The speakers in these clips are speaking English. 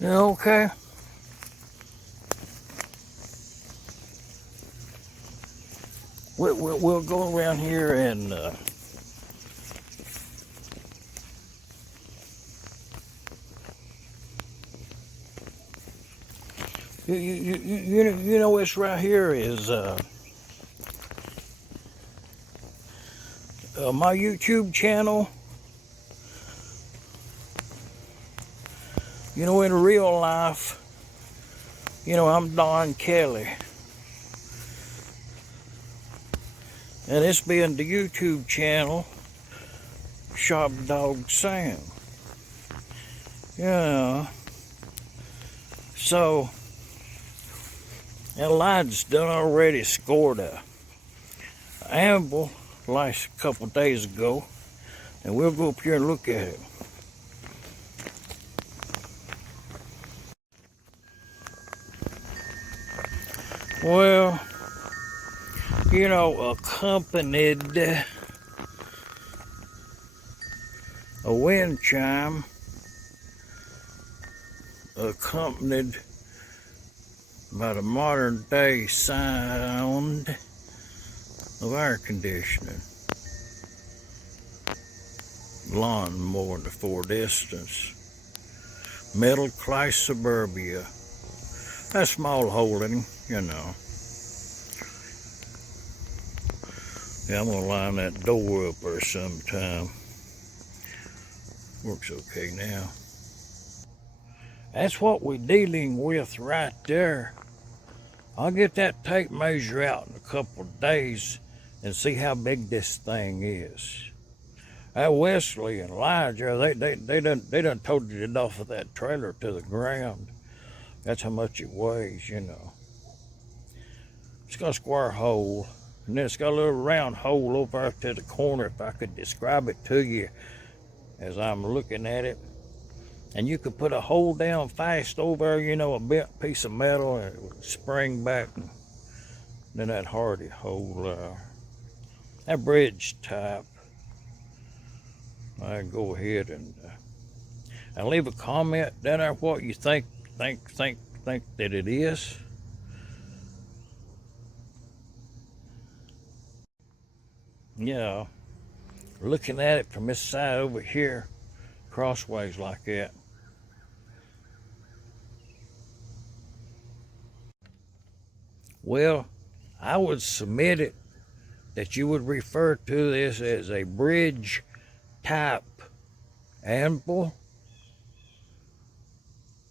Yeah, okay. We'll go around here and you know this right here is my YouTube channel. You know, in real life, you know, I'm Don Kelly. And this being the YouTube channel, Shop Dog Sam. Yeah. So, Elijah's done already scored a anvil last couple days ago. And we'll go up here and look at it. Well, you know, accompanied a wind chime, accompanied by the modern day sound of air conditioning. Lawnmower in the fore distance. Middle-class-suburbia. That's small holding, you know. Yeah, I'm gonna line that door up there sometime. Works okay now. That's what we're dealing with right there. I'll get that tape measure out in a couple of days and see how big this thing is. Wesley and Elijah, they done toted it off of that trailer to the ground. That's how much it weighs, you know. It's got a square hole, and then it's got a little round hole over there to the corner, if I could describe it to you as I'm looking at it. And you could put a hole down fast over there, you know, a bent piece of metal, and it would spring back, and then that hardy hole, that bridge type. I go ahead and leave a comment down there what you think that it is. Yeah, looking at it from this side over here, crossways like that. Well, I would submit it that you would refer to this as a bridge type anvil.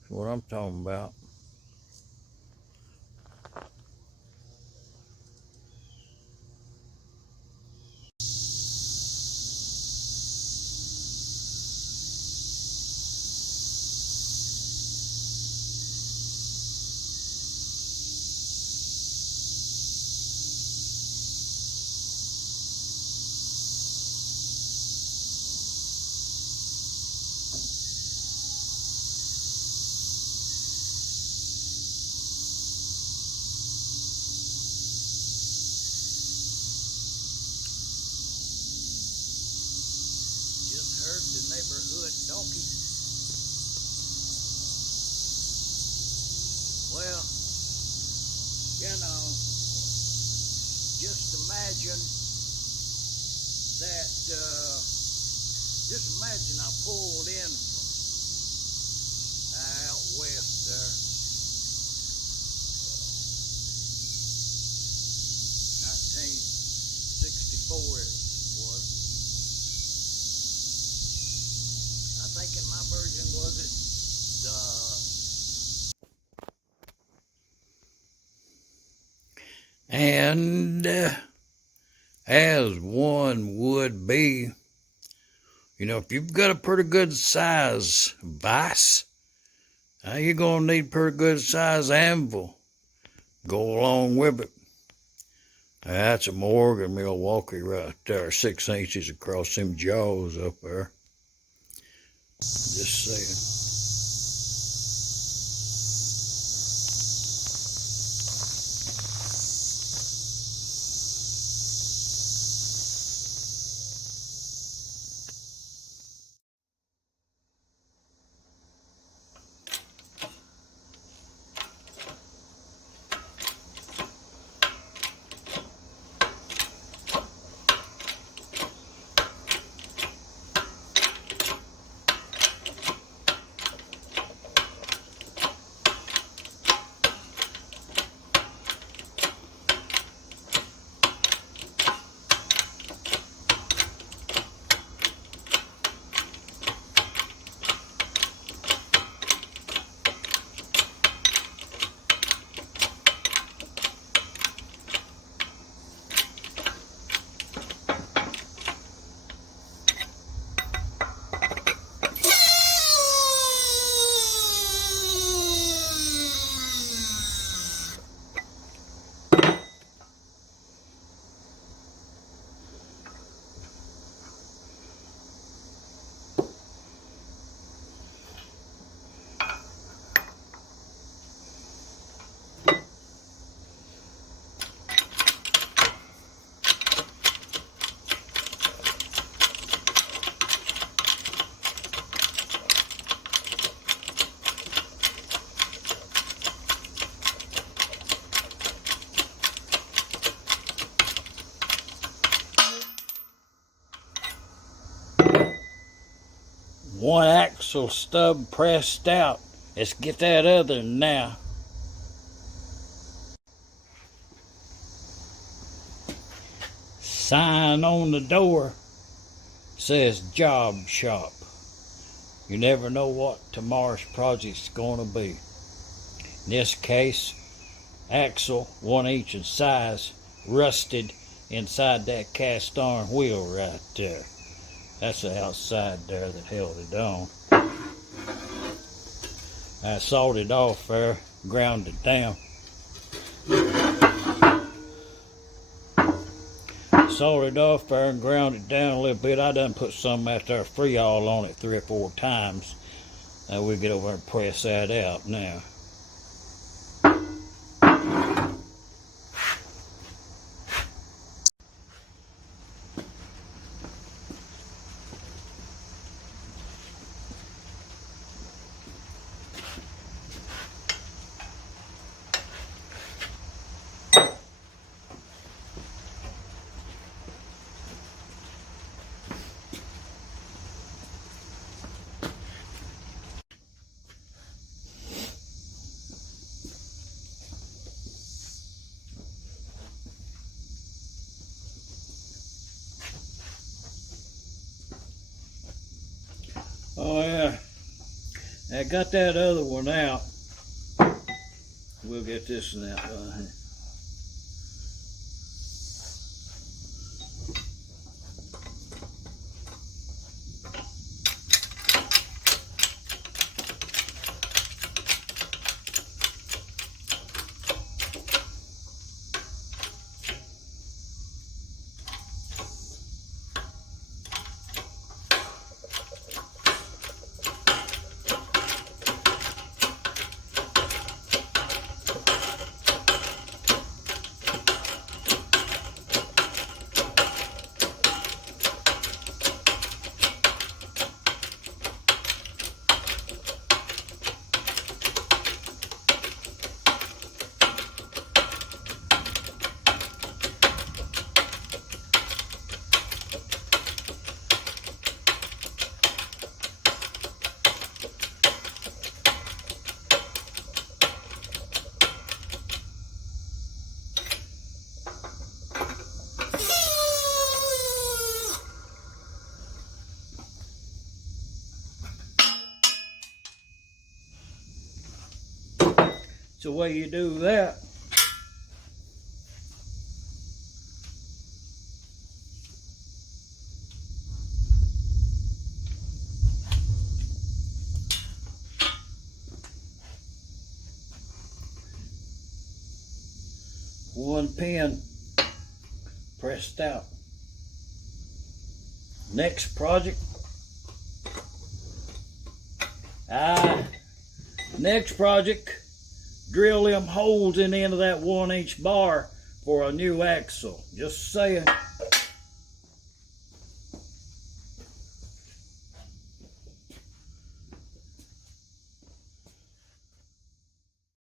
That's what I'm talking about. Just heard the neighborhood donkey. Well, you know, just imagine that, just imagine I pulled in from out west there, 1964 it was. I think in my version was it and as one would be, you know, if you've got a pretty good size vise, you're gonna need pretty good size anvil. Go along with it. That's a Morgan Milwaukee right there, 6 inches across them jaws up there. Just saying. One axle stub pressed out. Let's get that other now. Sign on the door says job shop. You never know what tomorrow's project's gonna be. In this case, axle 1 inch in size, rusted inside that cast iron wheel right there. That's the outside there that held it on. I sawed it off there, ground it down. Sawed it off there and ground it down a little bit. I done put some out there free all on it 3 or 4 times. Now we'll get over and press that out now. Oh yeah, I got that other one out. We'll get this one out right here. It's the way you do that. One pin pressed out. Next project. Next project. Drill them holes in the end of that 1 inch bar for a new axle. Just saying.